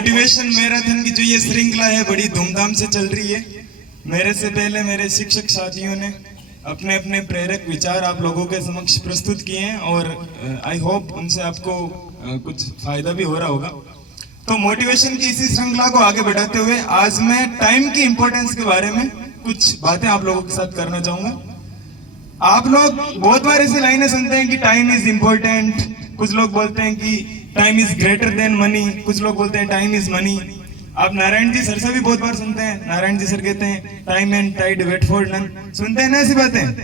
Motivation marathon की जो ये श्रृंखला है बड़ी धूमधाम से चल रही है। मेरे से पहले मेरे शिक्षक साथियों ने अपने अपने प्रेरक विचार आप लोगों के समक्ष प्रस्तुत किए हैं और आई होप उनसे आपको कुछ फायदा भी हो रहा होगा। तो मोटिवेशन की इसी श्रृंखला को आगे बढ़ाते हुए आज मैं टाइम की इंपॉर्टेंस के बारे में कुछ बातें आप लोगों के साथ करना चाहूंगा। आप लोग बहुत बार ऐसी लाइनें सुनते हैं कि टाइम इज इंपॉर्टेंट, कुछ लोग बोलते हैं कि time is greater than money, कुछ लोग बोलते हैं टाइम इज मनी। आप नारायण जी सर से भी बहुत बार सुनते हैं, नारायण जी सर कहते हैं time and tide wait for none, सुनते हैं ना ऐसी बातें।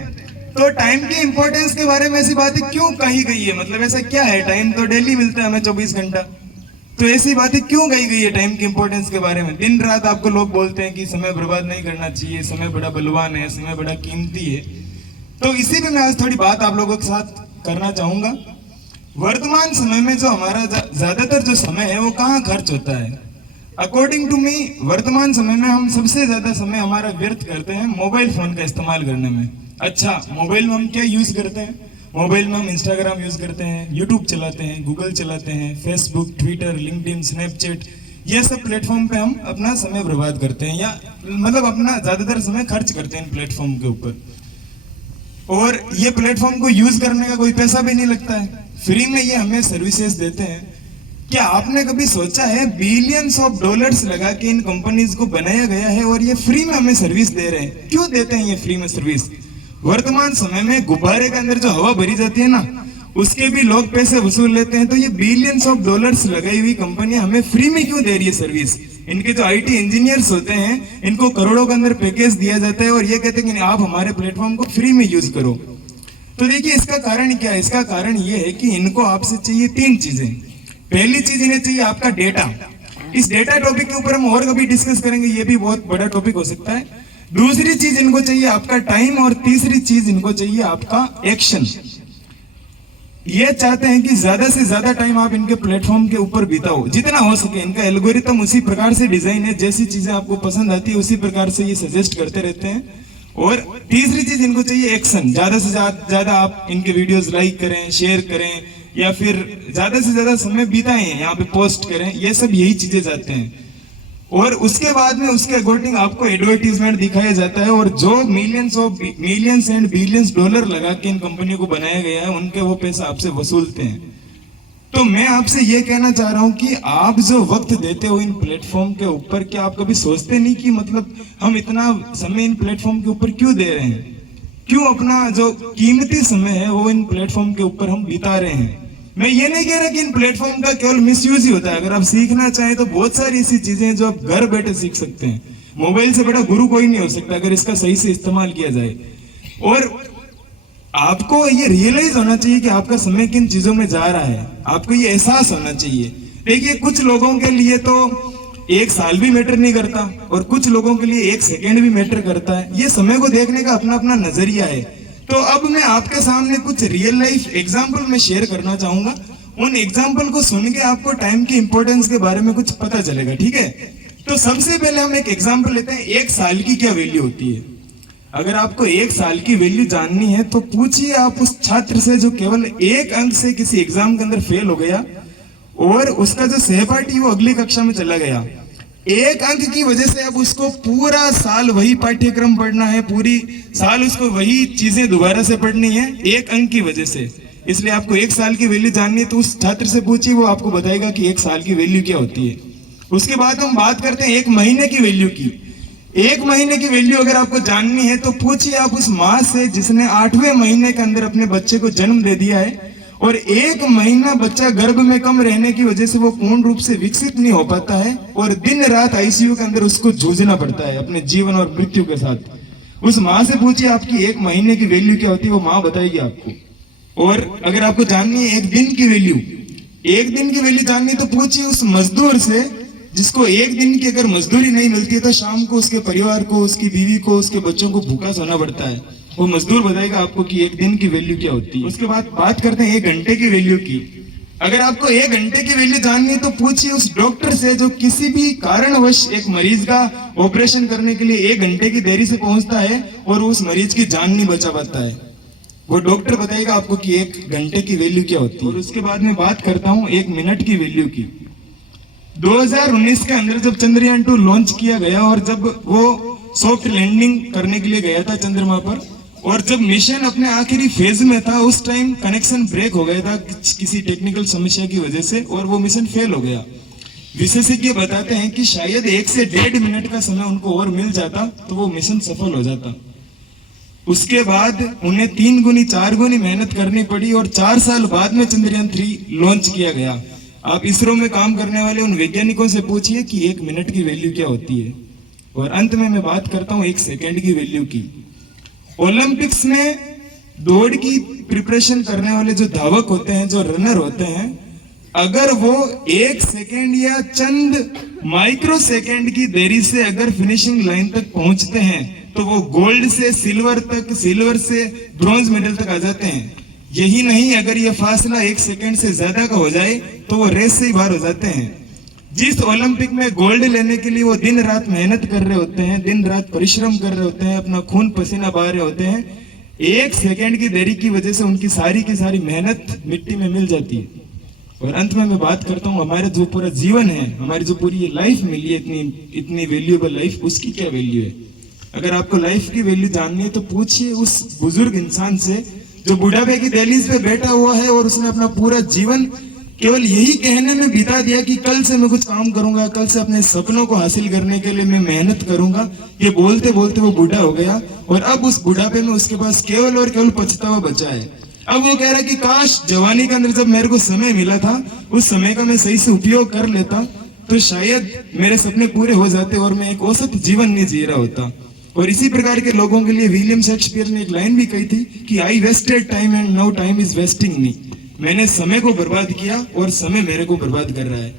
तो टाइम की इंपॉर्टेंस के बारे में ऐसी बातें क्यों कही गई है, मतलब ऐसा क्या है? टाइम तो डेली मिलता है हमें 24 घंटा, तो ऐसी बातें क्यों कही गई है टाइम की इंपॉर्टेंस के बारे में? दिन रात आपको लोग बोलते हैं कि समय बर्बाद नहीं करना चाहिए, समय बड़ा बलवान है, समय बड़ा कीमती है। तो इसी पे मैं आज थोड़ी बात आप लोगों के साथ करना चाहूंगा। वर्तमान समय में जो हमारा ज्यादातर जो समय है वो कहाँ खर्च होता है? अकॉर्डिंग टू मी वर्तमान समय में हम सबसे ज्यादा समय हमारा व्यर्थ करते हैं मोबाइल फोन का इस्तेमाल करने में। अच्छा, मोबाइल में हम क्या यूज करते हैं? मोबाइल में हम इंस्टाग्राम यूज करते हैं, यूट्यूब चलाते हैं, गूगल चलाते हैं, फेसबुक, ट्विटर, लिंक्डइन, स्नैपचैट, ये सब प्लेटफॉर्म पे हम अपना समय बर्बाद करते हैं, या मतलब अपना ज्यादातर समय खर्च करते हैं इन प्लेटफॉर्म के ऊपर। और ये प्लेटफॉर्म को यूज करने का कोई पैसा भी नहीं लगता है, फ्री में ये हमें सर्विसेज देते हैं। क्या आपने कभी सोचा है बिलियंस ऑफ डॉलर्स लगा के इन कंपनीज को बनाया गया है और ये फ्री में हमें सर्विस दे रहे हैं? क्यों देते हैं ये फ्री में सर्विस? वर्तमान समय में गुब्बारे के अंदर जो हवा भरी जाती है ना, उसके भी लोग पैसे वसूल लेते हैं। तो ये बिलियंस ऑफ डॉलर्स लगाई हुई कंपनियां हमें फ्री में क्यों दे रही है सर्विस? इनके जो आईटी इंजीनियर्स होते हैं इनको करोड़ों के अंदर पैकेज दिया जाता है और ये कहते हैं कि आप हमारे प्लेटफॉर्म को फ्री में यूज करो। तो देखिए इसका कारण क्या है? इसका कारण ये है कि इनको आपसे चाहिए 3 चीजें। पहली चीज इन्हें चाहिए आपका डेटा। इस डेटा टॉपिक के ऊपर हम और कभी डिस्कस करेंगे, ये भी बहुत बड़ा टॉपिक हो सकता है। दूसरी चीज इनको चाहिए आपका टाइम और तीसरी चीज इनको चाहिए आपका एक्शन। ये चाहते हैं कि ज्यादा से ज्यादा टाइम आप इनके प्लेटफॉर्म के ऊपर बिताओ, जितना हो सके। इनका एल्गोरिथम उसी प्रकार से डिजाइन है, जैसी चीजें आपको पसंद आती है उसी प्रकार से ये सजेस्ट करते रहते हैं। और तीसरी चीज इनको चाहिए एक्शन। ज्यादा से ज्यादा आप इनके वीडियोस लाइक करें, शेयर करें, या फिर ज्यादा से ज्यादा समय बिताएं, यहाँ पे पोस्ट करें, ये सब यही चीजें चाहते हैं। और उसके बाद में उसके अकॉर्डिंग आपको एडवर्टीजमेंट दिखाया जाता है और जो मिलियंस एंड बिलियंस डॉलर लगा के इन कंपनियों को बनाया गया है उनके वो पैसा आपसे वसूलते हैं। तो मैं आपसे ये कहना चाह रहा हूं कि आप जो वक्त देते हो इन प्लेटफॉर्म के ऊपर, क्या आप कभी सोचते नहीं कि मतलब हम इतना समय इन प्लेटफॉर्म के ऊपर क्यों दे रहे हैं? क्यों अपना जो कीमती समय है वो इन प्लेटफॉर्म के ऊपर हम बिता रहे हैं? मैं ये नहीं कह रहा कि इन प्लेटफॉर्म का केवल मिसयूज ही होता है। अगर आप सीखना चाहें तो बहुत सारी ऐसी चीजें हैं जो आप घर बैठे सीख सकते हैं। मोबाइल से बड़ा गुरु कोई नहीं हो सकता अगर इसका सही से इस्तेमाल किया जाए। और आपको ये रियलाइज होना चाहिए कि आपका समय किन चीजों में जा रहा है, आपको ये एहसास होना चाहिए। देखिए कुछ लोगों के लिए तो 1 साल भी मैटर नहीं करता और कुछ लोगों के लिए 1 सेकेंड भी मैटर करता है। ये समय को देखने का अपना अपना नजरिया है। तो अब मैं आपके सामने कुछ रियल लाइफ एग्जाम्पल में शेयर करना चाहूंगा। उन एग्जाम्पल को सुन के आपको टाइम की इंपॉर्टेंस के बारे में कुछ पता चलेगा, ठीक है? तो सबसे पहले हम एक एग्जाम्पल लेते हैं, 1 साल की क्या वैल्यू होती है। अगर आपको 1 साल की वैल्यू जाननी है तो पूछिए आप उस छात्र से जो केवल 1 अंक से किसी एग्जाम के अंदर फेल हो गया और उसका जो सहपाठी वो अगली कक्षा में चला गया। 1 अंक की वजह से अब उसको पूरा साल वही पाठ्यक्रम पढ़ना है, पूरी साल उसको वही चीजें दोबारा से पढ़नी है 1 अंक की वजह से। इसलिए आपको 1 साल की वैल्यू जाननी है तो उस छात्र से पूछिए, वो आपको बताएगा कि 1 साल की वैल्यू क्या होती है। उसके बाद हम बात करते हैं 1 महीने की वैल्यू की। 1 महीने की वैल्यू अगर आपको जाननी है तो पूछिए आप उस माँ से जिसने 8वें महीने के अंदर अपने बच्चे को जन्म दे दिया है और 1 महीना बच्चा गर्भ में कम रहने की वजह से वो पूर्ण रूप से विकसित नहीं हो पाता है और दिन रात आईसीयू के अंदर उसको जूझना पड़ता है अपने जीवन और मृत्यु के साथ। उस माँ से पूछिए आपकी 1 महीने की वैल्यू क्या होती है, वो माँ बताएगी आपको। और अगर आपको जाननी है 1 दिन की वैल्यू, 1 दिन की वैल्यू जाननी तो पूछिए उस मजदूर से जिसको 1 दिन की अगर मजदूरी नहीं मिलती है तो शाम को उसके परिवार को, उसकी बीवी को, उसके बच्चों को भूखा सोना पड़ता है। वो मजदूर बताएगा आपको कि 1 दिन की वैल्यू क्या होती है। उसके बाद बात करते हैं 1 घंटे की वैल्यू की। अगर आपको 1 घंटे की वैल्यू जाननी है तो पूछिए उस डॉक्टर से जो किसी भी कारणवश एक मरीज का ऑपरेशन करने के लिए 1 घंटे की देरी से पहुंचता है और उस मरीज की जान नहीं बचा पाता है। वो डॉक्टर बताएगा आपको कि 1 घंटे की वैल्यू क्या होती है। और उसके बाद में बात करता हूँ 1 मिनट की वैल्यू की। 2019 के अंदर जब चंद्रयान 2 लॉन्च किया गया और जब वो सॉफ्ट लैंडिंग करने के लिए गया था चंद्रमा पर, और जब मिशन अपने आखिरी फेज में था, उस टाइम कनेक्शन ब्रेक हो गया था किसी टेक्निकल समस्या की वजह से, और वो मिशन फेल हो गया। विशेषज्ञ बताते हैं कि शायद 1 से 1.5 मिनट का समय उनको और मिल जाता तो वो मिशन सफल हो जाता। उसके बाद उन्हें 3 गुनी 4 गुनी मेहनत करनी पड़ी और 4 साल बाद में चंद्रयान 3 लॉन्च किया गया। आप इसरो में काम करने वाले उन वैज्ञानिकों से पूछिए कि 1 मिनट की वैल्यू क्या होती है। और अंत में मैं बात करता हूं 1 सेकेंड की वैल्यू की। ओलंपिक्स में दौड़ की प्रिपरेशन करने वाले जो धावक होते हैं, जो रनर होते हैं, अगर वो 1 सेकेंड या चंद माइक्रो सेकेंड की देरी से अगर फिनिशिंग लाइन तक पहुंचते हैं तो वो गोल्ड से सिल्वर तक, सिल्वर से ब्रॉन्ज मेडल तक आ जाते हैं। यही नहीं, अगर ये फासला 1 सेकेंड से ज्यादा का हो जाए तो वो रेस से ही बाहर हो जाते हैं। जिस ओलंपिक में गोल्ड लेने के लिए वो दिन रात मेहनत कर रहे होते हैं, दिन रात परिश्रम कर रहे होते हैं, अपना खून पसीना बहा रहे होते हैं, 1 सेकेंड की देरी की वजह से उनकी सारी की सारी मेहनत मिट्टी में मिल जाती है। और अंत में मैं बात करता हूँ, हमारा जो पूरा जीवन है, हमारी जो पूरी ये लाइफ मिली है, इतनी वैल्यूएबल लाइफ, उसकी क्या वैल्यू है? अगर आपको लाइफ की वैल्यू जाननी है तो पूछिए उस बुजुर्ग इंसान से जो बुढ़ापे की दहलीज पे बैठा हुआ है और उसने अपना पूरा जीवन केवल यही कहने में बिता दिया कि कल से मैं कुछ काम करूंगा, कल से अपने सपनों को हासिल करने के लिए मैं मेहनत करूंगा। ये बोलते बोलते वो बूढ़ा हो गया और अब उस बुढ़ापे में उसके पास केवल और केवल पछतावा बचा है। अब वो कह रहा है कि काश जवानी के अंदर जब मेरे को समय मिला था, उस समय का मैं सही से उपयोग कर लेता तो शायद मेरे सपने पूरे हो जाते और मैं एक औसत जीवन नहीं जी रहा होता। और इसी प्रकार के लोगों के लिए विलियम शेक्सपियर ने एक लाइन भी कही थी कि I wasted time and now time is wasting me. मैंने समय को बर्बाद किया और समय मेरे को बर्बाद कर रहा है।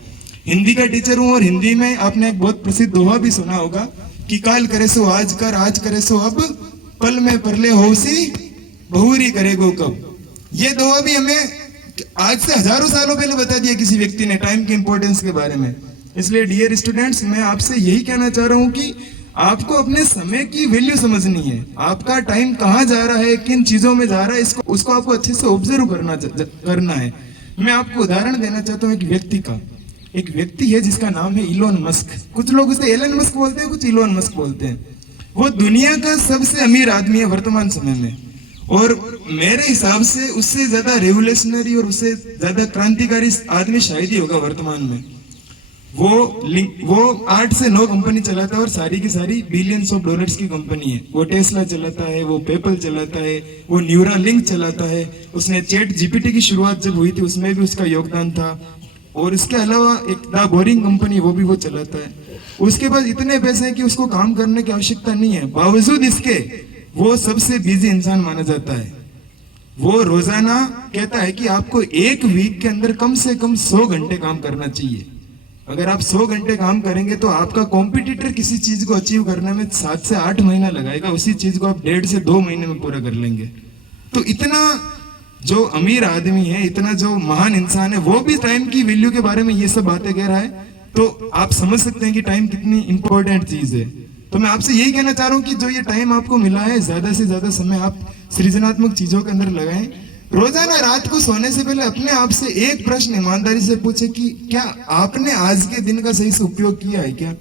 हिंदी का टीचर हूं और हिंदी में आपने एक बहुत प्रसिद्ध दोहा भी सुना होगा कि काल करे सो आज कर, आज करे सो अब, पल में परले होसी बहुरी करेगो कब। ये दोहा भी हमें आज से हजारों सालों पहले बता दिया किसी व्यक्ति ने टाइम की इंपॉर्टेंस के बारे में। इसलिए डियर स्टूडेंट्स, मैं आपसे यही कहना चाह रहा हूं कि आपको अपने समय की वैल्यू समझनी है। आपका टाइम कहाँ जा रहा है, किन चीजों में जा रहा है, उसको आपको अच्छे से ऑब्जर्व करना है। मैं आपको उदाहरण देना चाहता हूँ एक व्यक्ति का। एक व्यक्ति है जिसका नाम है इलोन मस्क। कुछ लोग उसे एलन मस्क बोलते हैं, कुछ इलोन मस्क बोलते हैं। वो दुनिया का सबसे अमीर आदमी है वर्तमान समय में, और मेरे हिसाब से उससे ज्यादा रेवोल्यूशनरी और उससे ज्यादा क्रांतिकारी आदमी शायद ही होगा वर्तमान में। वो 8 से 9 कंपनी चलाता है और सारी की सारी बिलियंस ऑफ डॉलर्स की कंपनी है। वो टेस्ला चलाता है, वो पेपल चलाता है, वो न्यूरालिंक चलाता है। उसने चैट जीपीटी की शुरुआत जब हुई थी उसमें भी उसका योगदान था। और इसके अलावा एक द बोरिंग कंपनी वो भी वो चलाता है। उसके पास इतने पैसे हैं कि उसको काम करने की आवश्यकता नहीं है, बावजूद इसके वो सबसे बिजी इंसान माना जाता है। वो रोजाना कहता है कि आपको 1 वीक के अंदर कम से कम 100 घंटे काम करना चाहिए। अगर आप 100 घंटे काम करेंगे तो आपका कॉम्पिटिटर किसी चीज को अचीव करने में 7 से 8 महीना लगाएगा, उसी चीज को आप 1.5 से 2 महीने में पूरा कर लेंगे। तो इतना जो अमीर आदमी है, इतना जो महान इंसान है, वो भी टाइम की वैल्यू के बारे में ये सब बातें कह रहा है। तो आप समझ सकते हैं कि टाइम कितनी इंपॉर्टेंट चीज है। तो मैं आपसे यही कहना चाह रहा हूँ कि जो ये टाइम आपको मिला है, ज्यादा से ज्यादा समय आप सृजनात्मक चीजों के अंदर लगाएं। रोजाना रात को सोने से पहले अपने आप से एक प्रश्न ईमानदारी से पूछे कि क्या आपने आज के दिन का सही से उपयोग किया है क्या।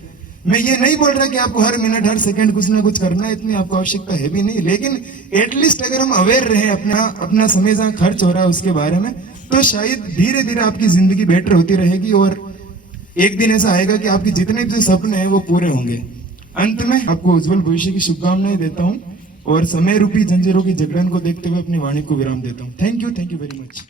मैं ये नहीं बोल रहा कि आपको हर मिनट हर सेकंड कुछ ना कुछ करना है, इतनी आपको आवश्यकता है भी नहीं, लेकिन एटलीस्ट अगर हम अवेयर रहे अपना समय जहाँ खर्च हो रहा है उसके बारे में, तो शायद धीरे धीरे आपकी जिंदगी बेटर होती रहेगी और एक दिन ऐसा आएगा कि आपके जितने भी सपने हैं वो पूरे होंगे। अंत में आपको उज्जवल भविष्य की शुभकामनाएं देता हूँ और समय रूपी जंजीरों की जगड़न को देखते हुए अपनी वाणी को विराम देता हूँ। Thank you very much.